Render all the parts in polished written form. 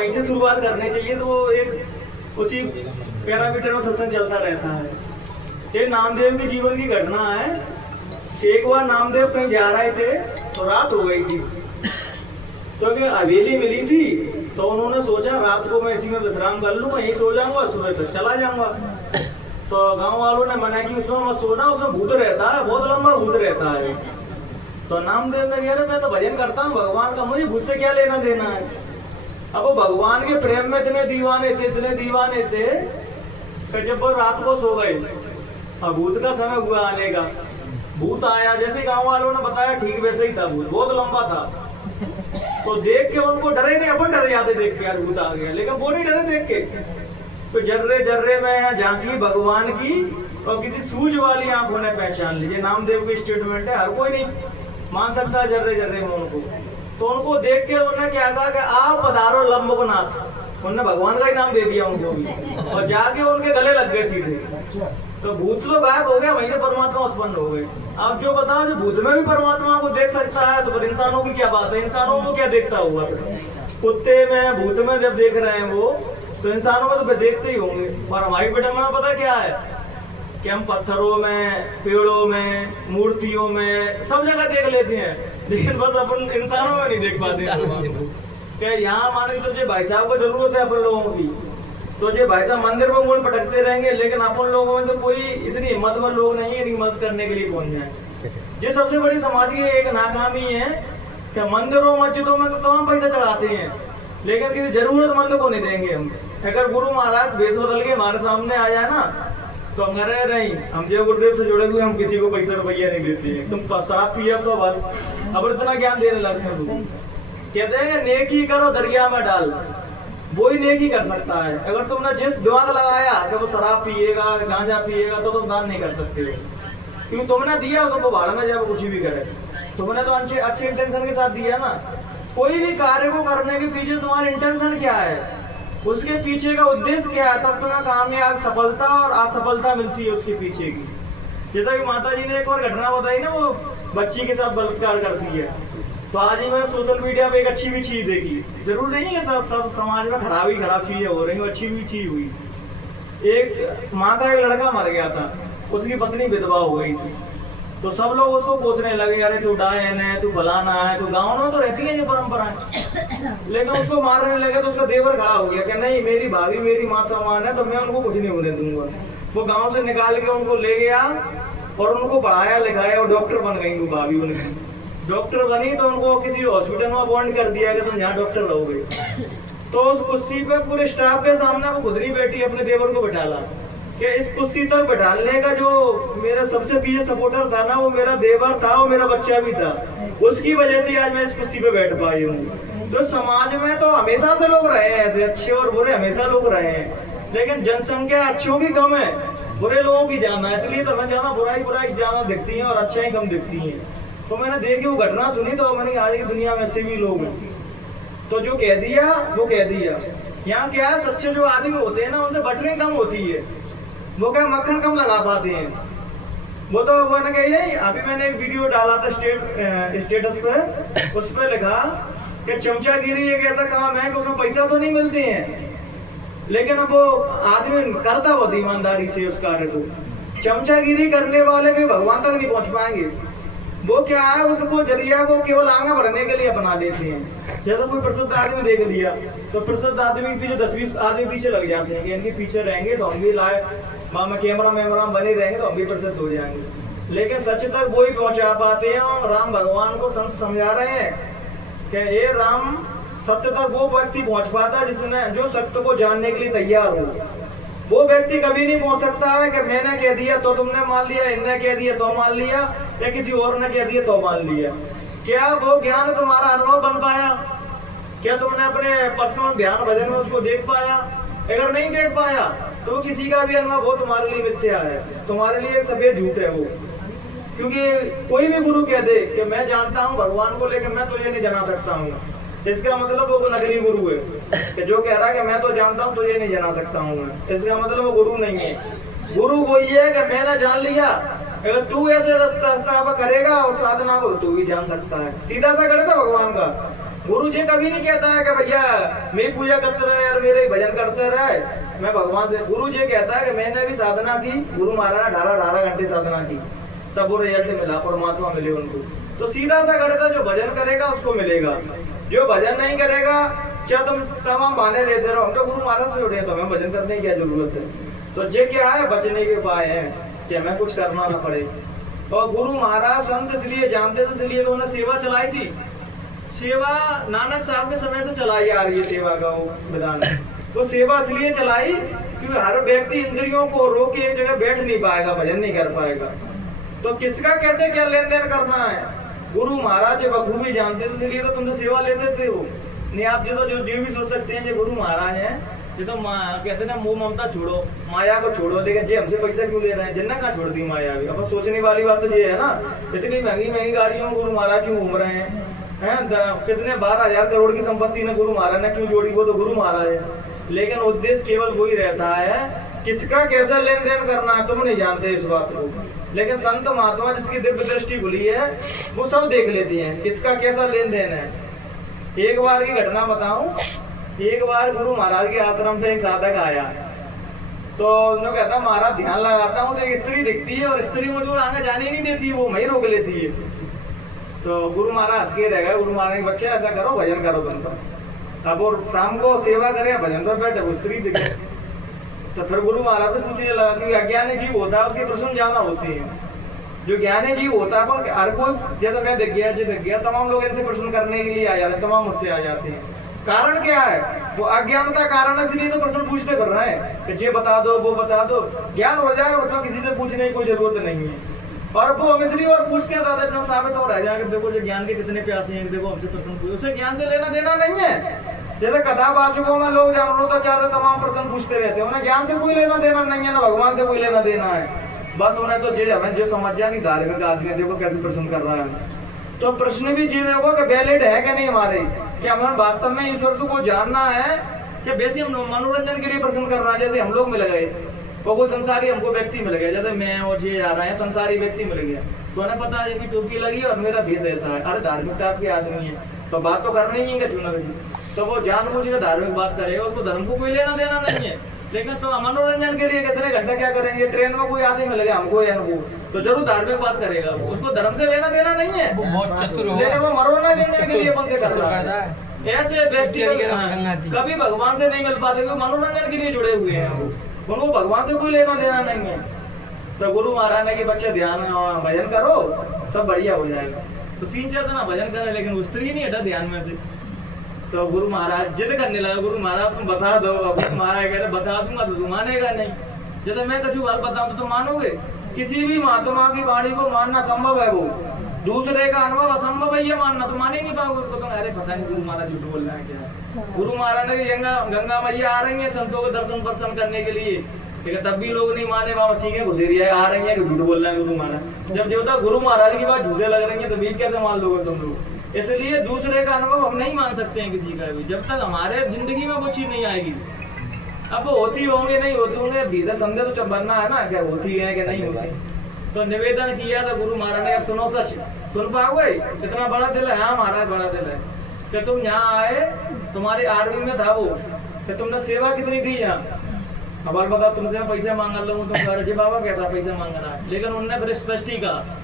वहीं से शुरुआत करनी चाहिए। तो वो एक उसी पैरामीटर में सत्संग चलता रहता है। ये नामदेव के जीवन की घटना है। एक बार नामदेव कहीं जा रहे थे तो रात हो गई थी, तो हवेली मिली थी, तो उन्होंने सोचा रात को मैं इसी में विश्राम कर लूँ, यहीं सो जाऊंगा, सुबह तक चला जाऊंगा। तो गांव वालों ने मना की उसमें मत सोना, उसमें भूत रहता है, बहुत लंबा भूत रहता है। तो नामदेव ने कह रहे मैं तो भजन करता हूँ भगवान का, मुझे भूत से क्या लेना देना है। अब वो भगवान के प्रेम में इतने दीवाने थे कि जब वो रात को सो गए, अब भूत का समय हुआ आने का, भूत आया, जैसे गांव वालों ने बताया ठीक वैसे ही था, भूत बहुत लंबा था। तो देख के उनको डरे नहीं, अपन डर जाते देख के, यार भूत आ गया, लेकिन वो नहीं डरे देख के। तो जर्रे जर्रे में यहाँ झांकी भगवान की, और किसी सूझ वाली आंखों ने पहचान ली। ये नामदेव की स्टेटमेंट है, हर कोई नहीं मान सकता जर्रे जर्रे में उनको। तो उनको देख के उन्होंने क्या कहा कि आप पधारो लंबोनाथ, उन्होंने भगवान का ही नाम दे दिया उनको भी, और जाके उनके गले लग गए सीधे। तो भूत लोग गायब हो गया, वहीं से परमात्मा उत्पन्न हो गए। अब जो बताओ, जो भूत में भी परमात्मा को देख सकता है, तो फिर इंसानों की क्या बात है, इंसानों को क्या देखता हुआ। कुत्ते में भूत में जब देख रहे हैं वो, तो इंसानों में तो फिर देखते ही होंगे। और हमारी बेटा में पता क्या है कि हम पत्थरों में, पेड़ों में, मूर्तियों में सब जगह देख लेते हैं, लेकिन बस अपन इंसानों में नहीं देख पाते। क्या यहाँ माने तो जो भाई साहब को जरूरत है अपन लोगों की, तो जो भाई साहब मंदिर में मूल पटकते रहेंगे, लेकिन अपन लोगों में तो कोई इतनी हिम्मतवर लोग नहीं है मदद करने के लिए पहुंच जाए। ये सबसे बड़ी समाज की एक नाकामी है कि मंदिरों मस्जिदों में तो तमाम पैसा चढ़ाते हैं, लेकिन किसी जरूरतमंद को नहीं देंगे हम। अगर गुरु महाराज बेस बदल के हमारे सामने आ जाए ना, तो हम रह नहीं, हम जय गुरुदेव से जुड़े हुए, हम किसी को पैसा रुपया नहीं देते हैं। तुम शराब पिया तो अब इतना ज्ञान देने लगते हैं तुम। कहते हैं नेकी करो दरिया में डाल, वो ही नेकी कर सकता है। अगर तुमने जिस दिमाग लगाया कि वो शराब पिएगा, गांजा पिएगा, तो तुम दान नहीं कर सकते, क्योंकि तुमने दिया तो वो भाड़ में जाए, कुछ भी करे। तुमने तो अच्छे इंटेंशन के साथ दिया ना। कोई भी कार्य को करने के पीछे तुम्हारा इंटेंशन क्या है, उसके पीछे का उद्देश्य क्या है, तब तुम्हें कामयाब सफलता और असफलता मिलती है उसके पीछे की। जैसा कि माता जी ने एक और घटना बताई ना, वो बच्ची के साथ बलात्कार करती है। तो आज ही मैंने सोशल मीडिया पे एक अच्छी भी चीज देखी। जरूर नहीं है सब समाज में खराब चीजें हो रही, अच्छी भी चीज हुई। एक माँ का एक लड़का मर गया था, उसकी पत्नी विधवा हो गई थी। तो सब लोग उसको पूछने लगे, अरे तू डायन है, तू फलाना है, तू गाँव में तो रहती है ये परंपराएं। लेकिन उसको मारने लगे तो उसका देवर खड़ा हो गया कि नहीं, मेरी भाभी मेरी माँ समान है, तो मैं उनको कुछ नहीं होने दूंगा। वो गाँव से निकाल के उनको ले गया और उनको पढ़ाया लिखाया, और डॉक्टर बन गई वो भाभी। उनकी डॉक्टर बनी तो उनको किसी हॉस्पिटल में अपॉइंट कर दिया कि तुम यहाँ डॉक्टर रहोगे। तो उस कुर्सी पे पूरे स्टाफ के सामने वो खुद नहीं बैठी, अपने देवर को बैठाला कि इस कुर्सी तक बैठाने का जो मेरा सबसे पीछे सपोर्टर था ना, वो मेरा देवर था, वो मेरा बच्चा भी था, उसकी वजह से आज मैं इस कुर्सी पे बैठ पाई हूँ। तो समाज में तो हमेशा से लोग रहे हैं ऐसे, अच्छे और बुरे हमेशा लोग रहे हैं, लेकिन जनसंख्या अच्छों की कम है, बुरे लोगों की ज्यादा है। इसलिए तो हमें ज्यादा बुराई ज्यादा दिखती है और अच्छाई कम दिखती है। तो मैंने देखी वो घटना सुनी, तो मैंने आज की दुनिया में ऐसे भी लोग हैं। तो जो कह दिया वो कह दिया। यहाँ क्या है, सच्चे जो आदमी होते हैं ना, उनसे बटरिंग कम होती है, वो क्या मक्खन कम लगा पाते हैं। वो तो वो ना कही नहीं, अभी मैंने एक वीडियो डाला था स्टेटस पे, उस पर लिखा कि चमचागिरी एक ऐसा काम है कि उसमें पैसा तो नहीं मिलते हैं, लेकिन अब वो आदमी करता बहुत ईमानदारी से उस कार्य को। चमचागिरी करने वाले कोई भगवान तक नहीं पहुंच पाएंगे। वो क्या है, उसको जरिया को केवल आगे बढ़ने के लिए अपना देते हैं। जैसा कोई प्रसिद्ध आदमी देख लिया, तो प्रसिद्ध आदमी पीछे 10-20 आदमी पीछे लग जाते हैं कि इनके पीछे रहेंगे तो हम भी लाइव में कैमरा बने रहेंगे तो हम भी प्रसिद्ध हो जाएंगे। लेकिन सच तक वो ही पहुंचा पाते हैं। और राम भगवान को संत समझा रहे हैं कि ये राम, सत्य तक वो व्यक्ति पहुंच पाता है जिसने, जो सत्य को जानने के लिए तैयार हो। वो व्यक्ति कभी नहीं पहुंच सकता है कि मैंने कह दिया तो तुमने मान लिया, इनने कह दिया तो मान लिया, या किसी और ने कह दिया तो मान लिया। क्या वो ज्ञान तुम्हारा अनुभव बन पाया? क्या तुमने अपने पर्सनल ध्यान भजन में उसको देख पाया? अगर नहीं देख पाया तो किसी का भी अनुभव वो तुम्हारे लिए मिथ्या है, तुम्हारे लिए सफेद झूठ है वो। क्योंकि कोई भी गुरु कह दे कि मैं जानता हूँ भगवान को, लेकिन मैं तुझे नहीं जाना सकता हूँ, इसका मतलब वो नकली गुरु है। कि जो कह रहा है कि मैं तो जानता हूँ तुझे नहीं जाना सकता हूँ मैं, इसका मतलब वो गुरु नहीं है। गुरु वही है कि मैंने जान लिया, अगर तू ऐसे रास्ता करेगा और साधना को तू भी जान सकता है। सीधा सा करे था भगवान का, गुरु जी कभी नहीं कहता है कि भैया मैं पूजा करते रहे यार मेरे भजन करते रहे मैं भगवान से। गुरु जी कहता है कि मैंने भी साधना की, गुरु महाराज 18 घंटे साधना की, तब वो रिजल्ट मिला, परमात्मा मिले उनको। तो सीधा सा गणित है, जो भजन करेगा उसको मिलेगा, जो भजन नहीं करेगा क्या तुम तमाम बहाने देते रहो, हम तो गुरु महाराज से उठे तो हमें भजन करने की क्या जरूरत है। तो ये क्या है, बचने के उपाय है कि हमें कुछ करना ना पड़े। और गुरु महाराज संत इसलिए जानते थे, इसलिए तो उन्होंने सेवा चलाई थी। सेवा नानक साहब के समय से चलाई आ रही है, सेवा का वो विधान। तो सेवा इसलिए चलाई क्योंकि हर व्यक्ति इंद्रियों को रोके एक जगह बैठ नहीं पाएगा, भजन नहीं कर पाएगा। तो किसका कैसे क्या लेन देन करना है गुरु महाराज जो बखूबी जानते थे, इसलिए तो तुमसे सेवा लेते थे वो। नहीं आप जो भी सोच सकते हैं ये गुरु महाराज हैं, ये तो कहते ना मोह ममता छोड़ो, माया को छोड़ो, लेकिन जे हमसे पैसा क्यों ले रहे हैं, जिन्ना कहाँ छोड़ दी माया भी। अब सोचने वाली बात तो ये है ना, इतनी महंगी महंगी गाड़ियों गुरु महाराज क्यों घूम रहे हैं, कितने 12,000 करोड़ की संपत्ति ने गुरु महाराज ने क्यों जोड़ी, वो तो गुरु महाराज है। लेकिन उद्देश्य केवल वही रहता है, किसका कैसा लेन देन करना है तुम नहीं जानते इस बात को। लेकिन संत महात्मा जिसकी दिव्य दृष्टि खुली है वो सब देख लेती हैं किसका कैसा लेन देन है। एक बार की घटना बताऊं, एक बार गुरु महाराज के आश्रम से एक साधक आया, तो उन्होंने कहता महाराज ध्यान लगाता हूँ तो एक स्त्री दिखती है और स्त्री मुझे आगे जाने नहीं देती, वो वहीं रोक लेती है। तो गुरु महाराज हंस के रह गए, गुरु महाराज बच्चे ऐसा करो भजन करो तुम तो। अब वो शाम को सेवा करे भजन पर बैठे, वो स्त्री दिखे। तो फिर गुरु महाराज से पूछने लगा कि अज्ञानी जीव होता है उसके प्रश्न ज्यादा होते हैं, जो ज्ञानी जीव होता है पर हर कोई जैसे मैं दिख गया तमाम लोग इनसे प्रश्न करने के लिए आ जाते हैं, तमाम मुझसे आ जाते हैं। कारण क्या है, वो अज्ञानता कारण है, इसलिए तो प्रश्न पूछते कर रहे हैं कि ये बता दो वो बता दो। ज्ञान हो जाए तो किसी से पूछने की कोई जरूरत नहीं है। और वो हम इसलिए और पूछते हैं दादा साबित हो रह जाएगा, देखो जो ज्ञान के कितने प्यासे हैं, देखो हमसे प्रश्न पूछे, उसे ज्ञान से लेना देना नहीं है। जैसे कथावाचकों में लोग जानवरों तमाम प्रश्न पूछते रहते हैं, उन्हें ज्ञान से कोई लेना देना नहीं है, ना भगवान से कोई लेना देना है। बस उन्हें तो हमें जो समझ जाए नहीं धार्मिक आदमी देखो कैसे प्रश्न कर रहा है। तो प्रश्न भी चीज देखो कि वैलिड है कि नहीं हमारे, कि हमें वास्तव में ईश्वर को जानना है कि वैसे हम मनोरंजन के लिए प्रश्न कर रहे हैं। जैसे हम लोग मिल गए और वो संसारी हमको व्यक्ति मिल गया, जैसे मैं और ये आ रहे हैं संसारी व्यक्ति मिल गया, तो उन्हें पता है कि टोपी लगी और मेरा भेष ऐसा है, अरे धार्मिक टाइप के आदमी है तो बात तो करनी ही है चुना, तो वो जानबूझ के धार्मिक बात करेगा, उसको धर्म को कोई लेना देना नहीं है। लेकिन तो मनोरंजन के लिए कितने घंटा क्या करेंगे, ट्रेन में कोई आदमी मिल गया हमको या हमको तो जरूर धार्मिक बात करेगा, उसको धर्म से लेना देना नहीं है, लेकिन वो मनोरंजन देने के लिए अपन से कर रहा है। ऐसे व्यक्ति कभी भगवान से नहीं मिल पाते, मनोरंजन के लिए जुड़े हुए हैं, उनको भगवान से कोई लेना देना नहीं है। तो गुरु महाराज ने कि बच्चे ध्यान भजन करो सब बढ़िया हो जाएगा। तो 3-4 दिन भजन करे, लेकिन वो स्त्री नहीं हटा ध्यान में से। तो गुरु महाराज जिद करने लगा, गुरु महाराज तुम बता दो। गुरु महाराज कह रहे बता दूंगा तो तू मानेगा नहीं, जैसे मैं कछु बात बताऊं तो तुम मानोगे। किसी भी महात्मा की वाणी को मानना संभव है, वो दूसरे का अनुभव असंभव है ये मानना, तो मान ही नहीं पाओगे उसको। तो अरे पता नहीं गुरु महाराज झूठ बोल रहे हैं क्या। गुरु महाराज ने गंगा मैया आ रही है संतों के दर्शन करने के लिए, लेकिन तब भी लोग नहीं माने, वहां सीखे घुसेरिया आ रही है कि झूठ बोल रहे हैं गुरु महाराज। जब जो गुरु महाराज की बात झूठे लग रही है तो बीच कैसे मान लोगे तुम लोग। इसलिए दूसरे का अनुभव हम नहीं मान सकते हैं किसी का भी, जब तक हमारे जिंदगी में वो चीज नहीं आएगी। अब वो होती होंगे नहीं होती होंगे, भीतर संदेह तो बनना है ना, क्या होती है कि नहीं होती। तो निवेदन किया था गुरु महाराज ने, अब सुनो सच, सुन पाओगे, इतना बड़ा दिल है। हाँ महाराज बड़ा दिल है कि तुम यहाँ आए, तुम्हारी आर्मी में था वो, कि तुमने सेवा कितनी दी यहाँ। अब बता तुमसे मैं पैसा मांगा लूँ, तुम कह रहे बाबा कहता पैसा मांगना है, लेकिन उनने फिर स्पष्ट ही कहा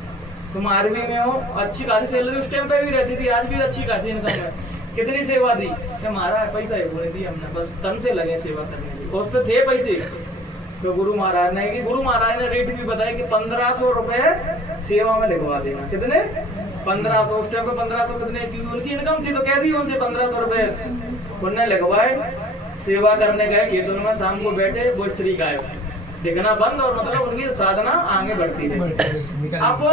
तुम आर्मी में हो, अच्छी खासी सैलरी उस टाइम पे भी रहती थी, आज भी अच्छी खासी इनकम है, कितनी सेवा दी। महाराज पैसा ही बोले दी हमने, बस तन से लगे सेवा करने की, उस पे थे पैसे। तो गुरु महाराज ने रेट भी बताया कि 1500 रुपए सेवा में लिखवा देना। कितने? 1500। उस टाइम पे 1500 कितने की उनकी इनकम थी, तो कह दी उनसे 1500 रुपए उनने लिखवाए। सेवा करने गए खेतों में, शाम को बैठे, वो स्त्री गायब, दिखना बंद, और मतलब उनकी साधना आगे बढ़ती है। अब वो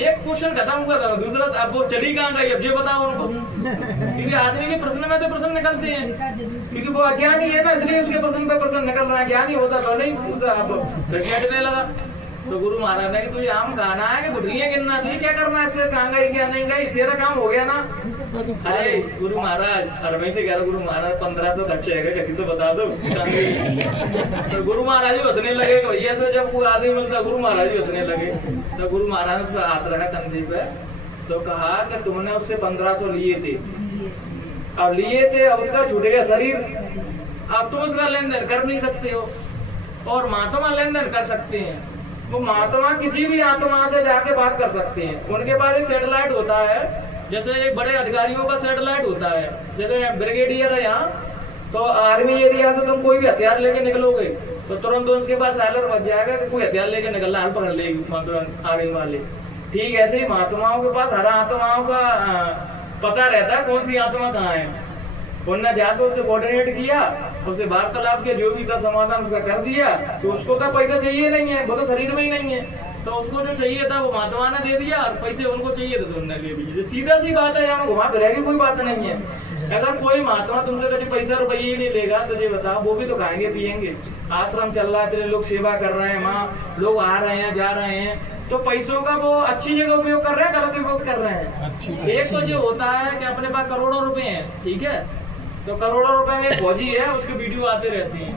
एक क्वेश्चन खत्म हुआ था, दूसरा अब वो चली कहाँ गई, अब ये बताओ उनको। क्योंकि आदमी के प्रश्न में तो प्रश्न निकलते हैं, क्योंकि वो अज्ञानी है ना, इसलिए उसके प्रश्न पे प्रश्न निकल रहा है। ज्ञानी होता तो नहीं पूछता, अब रचने लगा। तो गुरु महाराज ने कि तुझे आम खाना है कि गुठलियां गिनना, तुझे क्या करना है इससे, कहाँ गई क्या नहीं गई, तेरा काम हो गया ना। अरे गुरु महाराज, और मैं से कह रहा गुरु महाराज 1500 खर्चे है क्या, तो बता दो। तो गुरु महाराज भी हंसने लगे, भैया से जब कोई आदमी मिलता गुरु महाराज भी हंसने लगे। तो गुरु महाराज उस पर हाथ रखा कंधे पे, तो कहा कि तुमने उससे 1500 लिए थे, अब लिए थे, अब उसका छूट गया शरीर, अब तुम उसका लेन देन कर नहीं सकते हो। और महात्मा लेन देन कर सकते हैं। वो महात्मा किसी भी आत्मा से जाके बात कर सकते हैं। उनके पास एक सैटेलाइट होता है, जैसे एक बड़े अधिकारियों का सैटेलाइट होता है। जैसे ब्रिगेडियर है यहाँ, तो आर्मी एरिया से तुम कोई भी हथियार लेके निकलोगे तो तुरंत उसके पास साइलर बच जाएगा कि कोई हथियार लेके निकल रहा है, पकड़ लेगी आर्मी वाले। ठीक ऐसे ही महात्माओं के पास हर आत्माओं का पता रहता है कौन सी आत्मा कहाँ है। उन्होंने जाकर उससे कोऑर्डिनेट किया, उससे वार्तालाप किया, जो भी का समाधान उसका कर दिया, तो उसको तो पैसा चाहिए नहीं है, वो तो शरीर में ही नहीं है, तो उसको जो चाहिए था वो महात्मा ने दे दिया और पैसे उनको चाहिए थे तो उन्होंने ले दिए। सीधा सी बात है, यहाँ घुमा फिरेगी कोई बात नहीं है। अगर कोई महात्मा तुमसे कभी पैसा रुपये ही नहीं लेगा तो ये बताओ वो भी तो खाएंगे पियेंगे। आश्रम चल रहा है, इतने लोग सेवा कर रहे हैं, वहाँ लोग आ रहे हैं जा रहे हैं, तो पैसों का वो अच्छी जगह उपयोग कर रहे हैं, गलत उपयोग कर रहे हैं। एक तो जो होता है कि अपने पास करोड़ों रुपए हैं, ठीक है, तो करोड़ों रुपए में एक फौजी है, उसके वीडियो आते रहते हैं,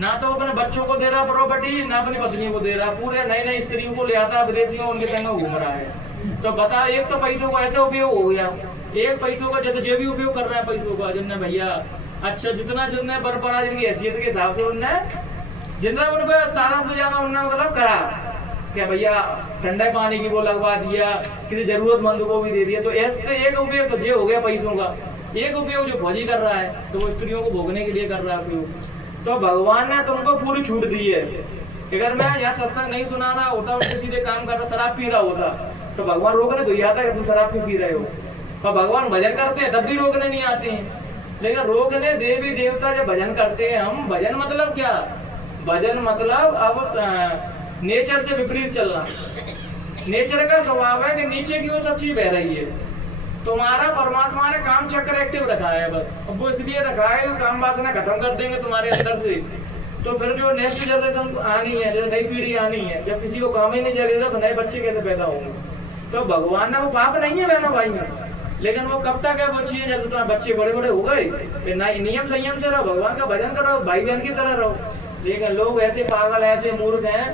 ना तो अपने बच्चों को दे रहा प्रॉपर्टी, ना अपनी पत्नी को दे रहा, पूरे नई नई स्त्रियों को ले आता है विदेशियों, उनके संग घूम रहा है। तो बता, एक तो पैसों का ऐसे उपयोग हो गया, एक पैसों का जैसे जो भी उपयोग कर रहा है पैसों का, जिनने भैया अच्छा जितना जितने बरपड़ा जिनकी हैसियत के हिसाब से उनने जितना उन पर तारा से ज्यादा उनने मतलब करा क्या भैया, ठंडे पानी की वो लगवा दिया, किसी जरूरतमंद को भी दे दिया। तो एक उपयोग तो ये हो गया पैसों का, एक उपयोग जो फौजी कर रहा है तो वो स्त्रियों को भोगने के लिए कर रहा है उपयोग। तो भगवान ने तुमको पूरी छूट दी है। अगर मैं यहाँ सत्संग नहीं सुना रहा होता और सीधे काम कर रहा शराब पी रहा होता तो भगवान रोकने तो आता है कि तुम शराब क्यों पी रहे हो। और भगवान भजन करते हैं तब भी रोकने नहीं आते हैं, लेकिन रोकने देवी देवता जब भजन करते हैं हम, भजन मतलब क्या, भजन मतलब अब नेचर से विपरीत चलना। नेचर का स्वभाव है कि नीचे की वो सब चीज बह रही है, तुम्हारा परमात्मा ने काम चक्र एक्टिव रखा है बस। अब वो इसलिए रखा है कि काम वासना खत्म कर देंगे तुम्हारे अंदर से, तो फिर जो नेक्स्ट जनरेशन आनी है, जो नई पीढ़ी आनी है, जब किसी को काम ही नहीं जगेगा तो नए बच्चे कैसे पैदा होंगे। तो भगवान ने वो पाप नहीं है बहनों भाइयों, लेकिन वो कब तक है वो चीज, जब तुम्हारे बच्चे बड़े बड़े हो गए नियम संयम से रहो, भगवान का भजन करो, भाई बहन की तरह रहो। लेकिन लोग ऐसे पागल ऐसे मूर्ख हैं,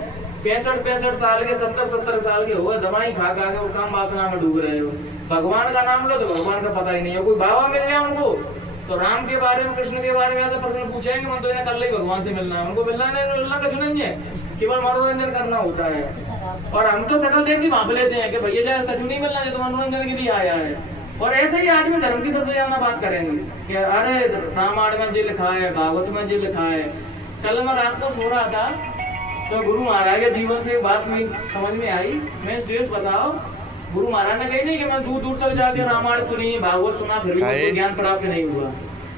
65 साल के 70 साल के हो गए, दवाई खा खा के वो काम वासना में डूब रहे हो। भगवान का नाम लो तो भगवान का पता ही नहीं है। कोई बाबा मिल गया उनको तो राम के बारे में कृष्ण के बारे में ऐसा प्रश्न पूछेंगे, मैं तो इन्हें कल ही भगवान से मिलना है, उनको मिलना नहीं है, केवल मनोरंजन करना होता है। और हम तो शकल देख के भाप लेते हैं कि भैया जाए कछु नहीं मिलना, तो मनोरंजन के लिए आया है। और ऐसे ही आदमी धर्म की सबसे ज्यादा बात करेंगे कि अरे रामायण में जो लिखा है, भागवत में जो लिखा है। कल मैं रात को सो रहा था तो गुरु महाराज के जीवन से बात में समझ में आई। मैं सीरियस बताओ, गुरु महाराज ने कही नहीं कि मैं दूर दूर तक जाके रामायण सुनी भागवत सुना फिर भी ज्ञान प्राप्त नहीं हुआ।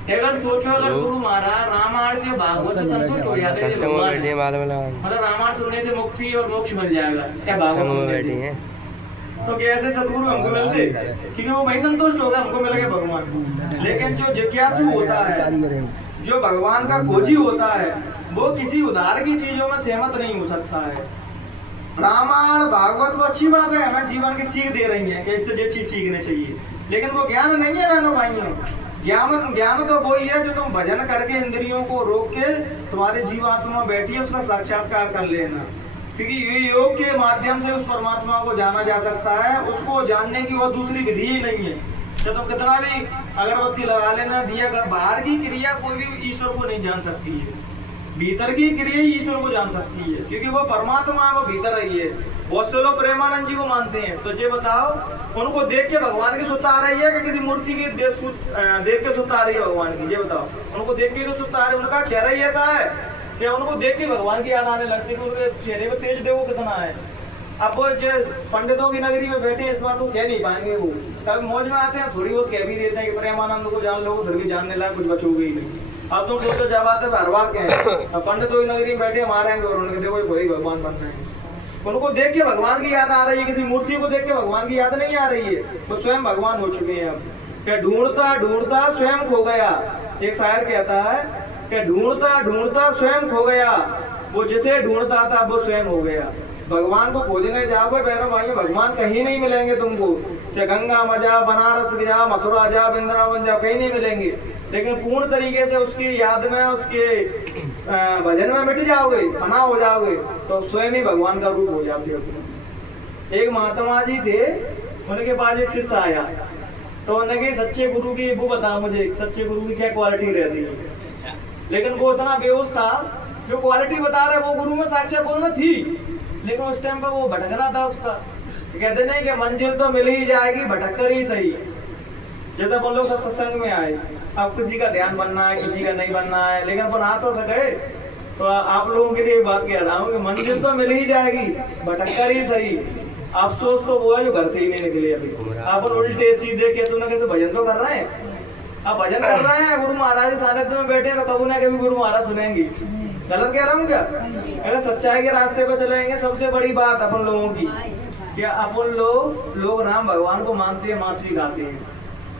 अगर सोचो, अगर गुरु महाराज रामायण से भागवत से संतुष्ट हो जाते हैं, मतलब रामायण सुनने से मुक्ति और मोक्ष मिल जाएगा, क्या भागवत तो कैसे सदगुरु हमको मिलते, क्योंकि वो वही संतुष्ट होगा, हमको मिल गया भगवान। लेकिन जो जिज्ञासु होता है, जो भगवान का खोजी होता है, वो किसी उधार की चीजों में सहमत नहीं हो सकता है। रामायण भागवत वो अच्छी बात है, हमें जीवन की सीख दे रही है कि इससे ये चीज सीखनी चाहिए, लेकिन वो ज्ञान नहीं है बहनों भाइयों। ज्ञान तो वही है जो तुम भजन करके इंद्रियों को रोक के तुम्हारे जीवात्मा बैठी है, उसका साक्षात्कार कर लेना। क्योंकि ये योग के माध्यम से उस परमात्मा को जाना जा सकता है, उसको जानने की वो दूसरी विधि ही नहीं है। तो तुम कितना भी अगरबत्ती लगा लेना, दिया कर, बाहर की क्रिया कोई भी ईश्वर को नहीं जान सकती है, भीतर की क्रिया ही ईश्वर को जान सकती है, क्योंकि वो परमात्मा है, वो भीतर रही है। बहुत से लोग प्रेमानंद जी को मानते हैं, तो ये बताओ उनको देख के भगवान की सुध आ रही है कि किसी मूर्ति की देख के सुध आ रही है भगवान की, ये बताओ। उनको देख के तो सुध आ रही है, उनका चेहरा ही ऐसा है कि उनको देख के भगवान की याद आने लगती है, उनके चेहरे में तेज देखो कितना है। अब वो जो पंडितों की नगरी में बैठे इस बात को कह नहीं पाएंगे, वो कभी मौज में आते हैं, थोड़ी बहुत कह भी देते हैं कि प्रेमानंद को जान लो, फिर भी जानने लायक कुछ बचोगे ही नहीं। अब तुम सोचो जब आते हर बार कहें पंडितों की नगरी में बैठे मारेंगे और उनके देखो वही भगवान बन रहे हैं। उनको देख के भगवान की याद आ रही है, किसी मूर्ति को देख के भगवान की याद नहीं आ रही है, वो स्वयं भगवान हो चुके हैं। अब क्या ढूंढता ढूंढता स्वयं खो गया, एक शायर कहता है कि ढूंढता ढूंढता स्वयं खो गया, वो जिसे ढूंढता था वो स्वयं हो गया। भगवान को खोजने जाओगे बहनों भाइयों, भगवान कहीं नहीं मिलेंगे तुमको, चाहे गंगा में जाओ, बनारस जा, मथुरा जा, वृंदावन जा, कहीं नहीं मिलेंगे। लेकिन पूर्ण तरीके से उसकी याद में, उसके भजन में मिट जाओगे, फना हो जाओगे, तो स्वयं ही भगवान का रूप हो जाते हो। एक महात्मा जी थे, उनके पास एक शिष्य आया, तो उन्होंने कहा सच्चे गुरु की वो बताओ मुझे, सच्चे गुरु की क्या क्वालिटी रहती है। लेकिन वो इतना बेहोश था, जो क्वालिटी बता रहे वो गुरु में साक्षात बोल में थी, लेकिन उस टाइम पर वो भटकना था उसका। कहते नहीं कि मंजिल तो मिल ही जाएगी, भटक कर ही सही। जैसे अपन लोग सब सत्संग में आए, अब किसी का ध्यान बनना है, किसी का नहीं बनना है, लेकिन अपन आ तो सके। तो आप लोगों के लिए बात कह रहा हूँ कि मंजिल तो मिल ही जाएगी, भटक कर ही सही। अफसोस तो वो है जो घर से ही नहीं निकले अभी। आप उल्टे सीधे कहते ना कहते भजन तो कर रहे हैं, अब भजन कर रहे हैं, गुरु महाराज के सानिध्य में बैठे हैं, तो कभी ना कभी गुरु महाराज सुनेंगे। गलत कह रहा हूँ क्या? अगर सच्चाई के रास्ते पर चलेंगे, सबसे बड़ी बात अपन लोगों की क्या अपन लोग राम भगवान को मानते हैं, मांस भी खाते हैं,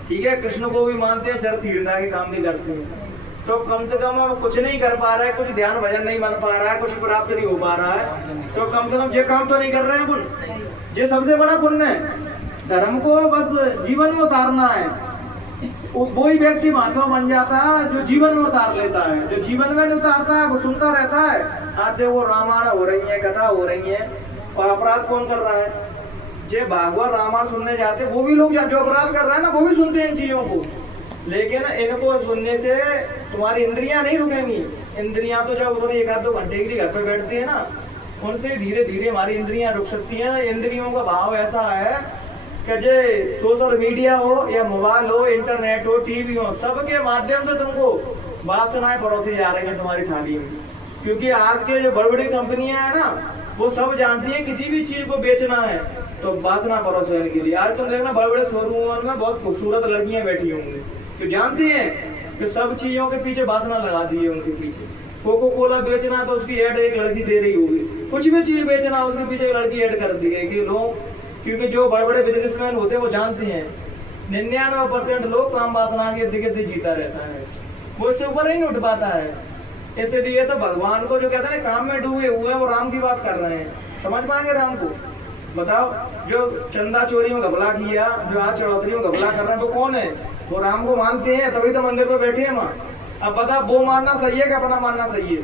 ठीक है, कृष्ण को भी मानते हैं, शरद तीर्थता के काम भी करते हैं। तो कम से कम अब कुछ नहीं कर पा रहा है, कुछ ध्यान भजन नहीं बन पा रहा है, कुछ प्राप्त नहीं हो पा रहा है, तो कम से कम ये काम तो नहीं कर रहे हैं अपन। ये सबसे बड़ा पुण्य है। धर्म को बस जीवन में उतारना है, वो ही व्यक्ति महात्मा बन जाता है जो जीवन में उतार लेता है। जो जीवन में नहीं उतारता है वो सुनता रहता है। आज देखो रामायण हो रही है, कथा हो रही है, और अपराध कौन कर रहा है? जो भागवत रामायण सुनने जाते वो भी लोग जो अपराध कर रहे हैं ना, वो भी सुनते हैं इन चीजों को। लेकिन इनको सुनने से तुम्हारी इंद्रियां नहीं रुकेंगी। इंद्रियां तो जब एक आध 2 घंटे के लिए घर पे बैठती है ना, उनसे धीरे धीरे हमारी इंद्रियां रुक सकती हैं। इंद्रियों का भाव ऐसा है कि जो सोशल मीडिया हो या मोबाइल हो, इंटरनेट हो, टीवी हो, सबके माध्यम से तुमको वासनाएं परोसी जा रही है तुम्हारी थाली में। क्योंकि आज के जो बड़ी बड़ी कंपनियां हैं ना, वो सब जानती है किसी भी चीज को बेचना है तो वासना परोसने के लिए। आज तुम देखना बड़े बड़े शोरूम में बहुत खूबसूरत लड़कियां बैठी होंगी, तो जानती हैं कि सब चीजों के पीछे वासना लगा दी है उनके पीछे। कोको कोला बेचना तो उसकी ऐड एक लड़की दे रही होगी, कुछ भी चीज बेचना उसके पीछे एक लड़की ऐड कर दी गई कि लोग, क्योंकि जो बड़े बड़े बिजनेसमैन होते हैं वो जानते हैं 99% लोग काम वासना के इर्द गिर्द जीता रहता है, वो इससे ऊपर नहीं उठ पाता है। इसलिए तो भगवान को जो कहते हैं काम में डूबे हुए हैं, वो राम की बात कर रहे हैं। समझ पाएंगे राम को? बताओ, जो चंदा चोरी में घपला किया, जो आज चढ़ोतरी में घपला कर रहे हैं, वो कौन है? वो राम को मानते हैं, तभी तो मंदिर पे बैठे हैं वहाँ। अब बता, वो मानना सही है कि अपना मानना सही है?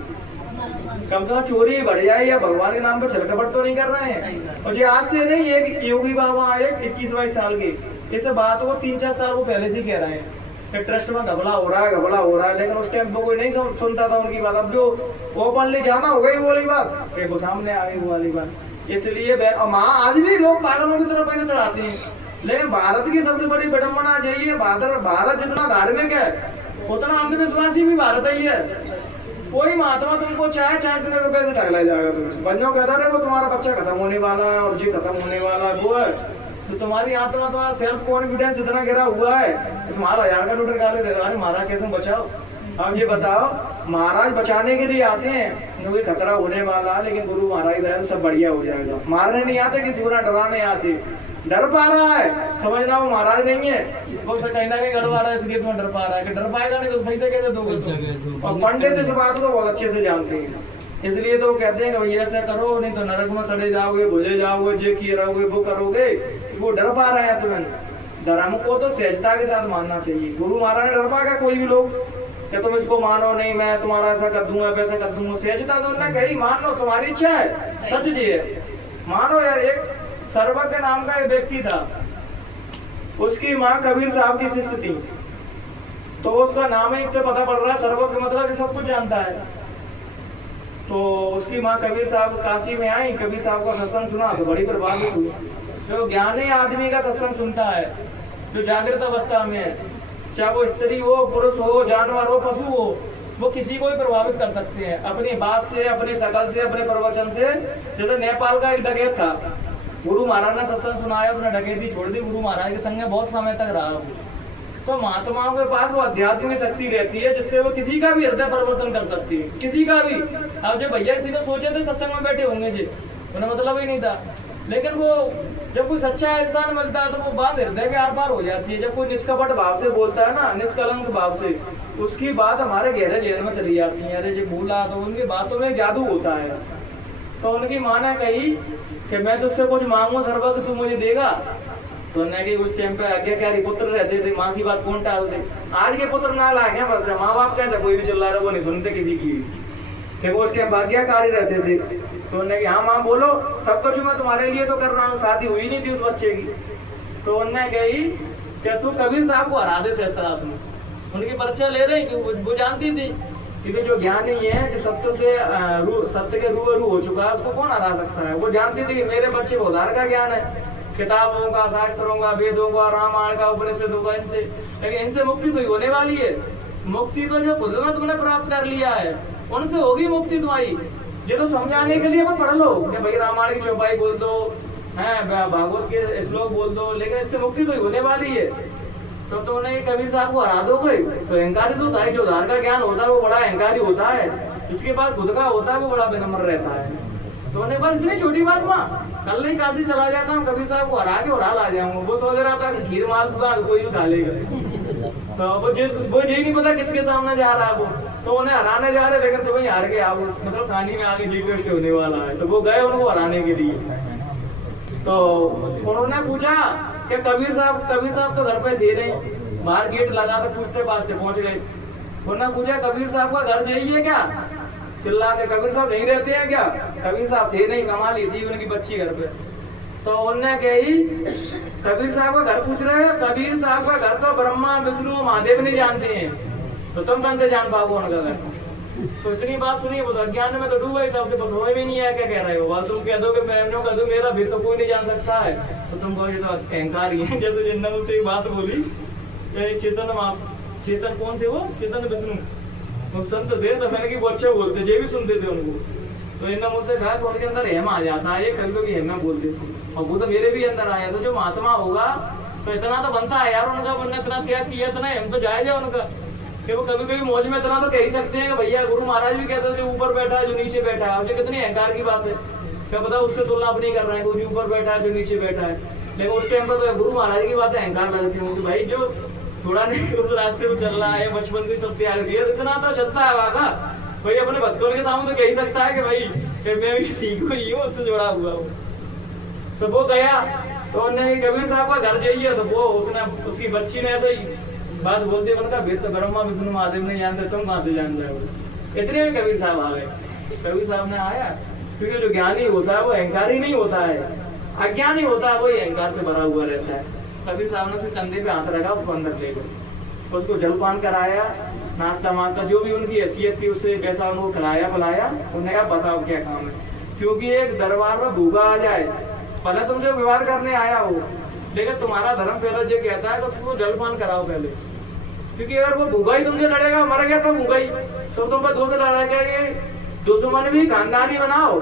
कम से कम चोरी बढ़ जाए या भगवान के नाम पे छलकपट तो नहीं कर रहे हैं। और ये आज से नहीं, एक योगी बाबा आए 21-22 साल के, इस बात को 3-4 साल को पहले से कह रहे हैं कि ट्रस्ट में घपला हो रहा है, घपला हो रहा है, लेकिन उस टाइम तो कोई नहीं सुनता था उनकी बात। अब जो ओपनली जाना हो गई वो वाली बात, वो सामने आ गई वो वाली बात। इसलिए माँ आज भी लोग पागलों की तरफ पैसे चढ़ाते हैं। लेकिन भारत की सबसे बड़ी विडम्बना यही है, भारत जितना धार्मिक है उतना अंधविश्वासी भी भारत ही है। कोई महात्मा तुमको चाहे इतने रुपए से टकला जाएगा, तुम्हें बंजो कहता रहे वो तुम्हारा बच्चा खत्म होने वाला है और जी खत्म होने वाला है, वो है तो तुम्हारी आत्मा, तुम्हारा सेल्फ कॉन्फिडेंस इतना गिरा हुआ है, तुम्हारा 1000 का नोट निकाले दे रहा है, महाराज कैसे बचाओ। अब ये बताओ, महाराज बचाने के लिए आते हैं क्योंकि खतरा होने वाला, लेकिन गुरु महाराज दया से सब बढ़िया हो जाएगा। मारने नहीं आते, किसी को डराने आते। डर पा रहा है, समझना वो महाराज नहीं है, वो कहीं ना कहीं गड़बड़ रहा है, इसलिए तुम्हें डर पा रहा है। कि डर पाएगा नहीं तो पैसे कैसे दोगे? और पंडित इस बात को बहुत अच्छे से जानते हैं, इसलिए तो कहते हैं कि भैया ऐसा करो नहीं तो नरक में सड़े जाओगे, भुजे जाओगे, जो किए रहोगे वो करोगे। वो डर पा रहे हैं तुम्हें। धर्म को तो सहजता के साथ मानना चाहिए। गुरु महाराज ने डर पाएगा कोई भी लोग कि तुम इसको मानो नहीं, मैं तुम्हारा ऐसा कर दूंगा, वैसा कर दूंगा। सहजता तो ना कहीं मान लो, तुम्हारी इच्छा है, सच जी है, मानो यार। एक सर्वज्ञ नाम का एक व्यक्ति था, उसकी माँ कबीर साहब की शिष्य थी, तो उसका नाम ही तो पता पड़ रहा है सर्वज्ञ, मतलब कि सब कुछ जानता है। तो उसकी माँ कबीर साहब काशी में आई, कबीर साहब का सत्संग सुना तो बड़ी प्रभावित हुई। जो ज्ञानी आदमी का सत्संग सुनता है, जो जागृत अवस्था में है, चाहे वो स्त्री हो, पुरुष हो, जानवर हो, पशु हो, वो किसी को भी प्रभावित कर सकते हैं अपनी बात से, अपनी शकल से, अपने प्रवचन से। जैसे नेपाल का एक डकैत था, गुरु महाराज ने सत्संग सुनाया, उसने डकैती छोड़ दी, गुरु महाराज के संग में बहुत समय तक रहा। तो महात्माओं के पास वो आध्यात्मिक शक्ति रहती है जिससे वो किसी का भी हृदय परिवर्तन कर सकती है, किसी का भी। अब जब भैया सीधे सोचे थे सत्संग में बैठे होंगे जी, उन्हें मतलब ही नहीं था, लेकिन वो जब कोई सच्चा इंसान मिलता है तो वो बात हृदय के आर पार हो जाती है। जब कोई निष्कपट भाव से बोलता है ना, निष्कलंक भाव से, उसकी बात हमारे गहरे जेल में चली जाती है। अरे जो भूला, तो उनकी बातों में जादू होता है। तो उनकी माँ ने कही कि मैं तुझसे कुछ मांगू सर्वज्ञ, तू मुझे देगा? तो उन्होंने उस टाइम पे आज्ञाकारी पुत्र रहते थे, माँ की बात कौन टालते। आज के पुत्र ना लाए हैं, बस माँ बाप कहते कोई भी चिल्ला रहा वो नहीं सुनते किसी की, देखो उस टाइम आज्ञाकारी रहते थे। तो उन्होंने कहा हाँ माँ बोलो, सब कुछ मैं तुम्हारे लिए तो कर रहा हूँ। शादी हुई नहीं थी उस बच्चे की। तो उन्होंने कही क्या तू कबीर साहब को हरा दे सहस्त्रार्थ में। उनकी परीक्षा ले रही थी, वो जानती थी क्योंकि जो ज्ञानी है, जो सत्य से सत्य के रूबरू हो चुका है, उसको कौन हरा सकता है। वो जानती थी कि मेरे बच्चे को उधार का ज्ञान है, किताबों का, शास्त्रों का, वेदों का, रामायण का, उपनिषदों का, इनसे, लेकिन इनसे मुक्ति तो होने वाली है। मुक्ति तो जो खुद में तुमने प्राप्त कर लिया है, उनसे होगी मुक्ति तुम्हारी। ये तो समझाने के लिए वो पढ़ लो कि भाई रामायण की चौपाई बोल दो, है भागवत के श्लोक बोल दो, लेकिन इससे मुक्ति तो होने वाली है। तो तुमने कबीर साहब को हरा दो कोई तो अहंकारी तो होता है। जो उधार का ज्ञान होता है वो बड़ा अहंकारी होता है, इसके बाद खुद का होता है वो बड़ा विनम्र रहता है। तो उन्हें बस इतनी छोटी बात माँ, कल नहीं काशी चला जाता हूँ, कबीर साहब को हरा के और ला जाऊंगा। वो सोच रहा था खीर माल दूंगा कोई भी खा लेगा। तो वो यही नहीं पता किसके सामने जा रहा है वो, तो उन्हें हराने जा रहे, लेकिन तुम्हें हार गया वो, मतलब कहानी में आगे जीत वेस्ट होने वाला है। तो वो गए उनको हराने के लिए। तो उन्होंने पूछा कि कबीर साहब तो घर पे थे नहीं, बाहर गेट लगा कर पूछते पाछते पहुंच गए। उन्होंने पूछा कबीर साहब का घर यही है क्या? चिल्ला के कबीर साहब नहीं रहते हैं क्या? कबीर साहब थे नहीं, कमा ली थी उनकी बच्ची घर पे। तो उन्होंने कही कबीर साहब का घर पूछ रहे हैं, कबीर साहब का घर तो ब्रह्मा विष्णु महादेव नहीं जानते हैं, तो तुम कहां से जान पाओगे उनका घर? तो इतनी बात सुनी, वो तो अज्ञान में तो डूबा ही था, उसे बस समझ में नहीं आया क्या कह रहे हो। तुम कह दो कि मैं कह दूं मेरा भी तो कोई नहीं जान सकता है, तो तुम कहो ये तो अहंकार ही है। जैसे जिन्ना मुझसे एक बात बोली, चेतन कौन थे वो? चेतन विष्णु वो संत थे, तो मैंने कि वो अच्छे बोलते, ये भी सुनते थे उनको। तो इन्होंने मुझसे कहा कि उनके अंदर हेम आ जाता है, ये कभी कभी हेम में बोलते थे, और वो तो मेरे भी अंदर आया। तो जो महात्मा होगा तो इतना तो बनता है यार उनका, बनने इतना त्याग किया, इतना हेम तो जायज है उनका कि वो कभी कभी मौज में इतना तो कह ही सकते हैं कि भैया गुरु महाराज भी कहते थे जो ऊपर बैठा है जो नीचे बैठा है। और कितनी अहंकार की बात है, क्या पता उससे तुलना अपनी कर रहे हैं, कोई ऊपर बैठा है जो नीचे बैठा है। लेकिन उस टाइम पर तो गुरु महाराज की बातें अहंकार लगती है भाई, जो थोड़ा नहीं उस रास्ते में चल रहा है, बचपन से सब त्याग दिया, इतना तो छत्ता है वाका भाई, अपने भक्तों के सामने तो कह ही सकता है कि भाई मैं भी ठीक हुई हूँ, उससे जुड़ा हुआ हूँ। तो वो गया, तो उन्होंने कबीर साहब का घर जाइए, तो वो उसने उसकी बच्ची ने ऐसे ही बात बोलती है, उनका तो ब्रह्मा विष्णु महादेव नहीं जानते, तुम कहाँ से जान रहे हो। इतने में कबीर साहब आ गए। कबीर साहब ने आया, क्योंकि जो ज्ञानी होता है वो अहंकारी नहीं होता है, अज्ञानी होता है वही अहंकार से भरा हुआ रहता है। कबीर साहब ने उसके कंधे पे हाथ रखा, उसको अंदर ले गए, उसको जलपान कराया, नाश्ता वास्ता जो भी उनकी हैसियत थी उससे वैसा उनको खिलाया पिलाया। उन्हें कहा बताओ क्या काम है, क्योंकि एक दरबार में भूखा आ जाए, पहले तुमसे व्यवहार करने आया हो, लेकिन तुम्हारा धर्म पहले ये कहता है कि उसको जलपान कराओ पहले, क्योंकि अगर वो भूखा ही तुमसे लड़ेगा, मर गया तो भूखा ही, तो तुम पर दूसरा लड़ेगा। ये दुश्मन भी खानदानी बनाओ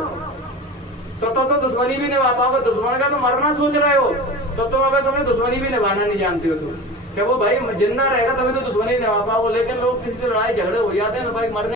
तो दुश्मनी भी निभा पाओगे। दुश्मन का तो मरना सोच रहे हो, तो तुम अब समय दुश्मनी भी निभाना नहीं जानते हो। तुम क्या वो भाई जिंदा रहेगा तभी तो दुश्मनी निभा पाओगे, लेकिन लोग किसी से लड़ाई झगड़े हो जाते हैं तो भाई मरने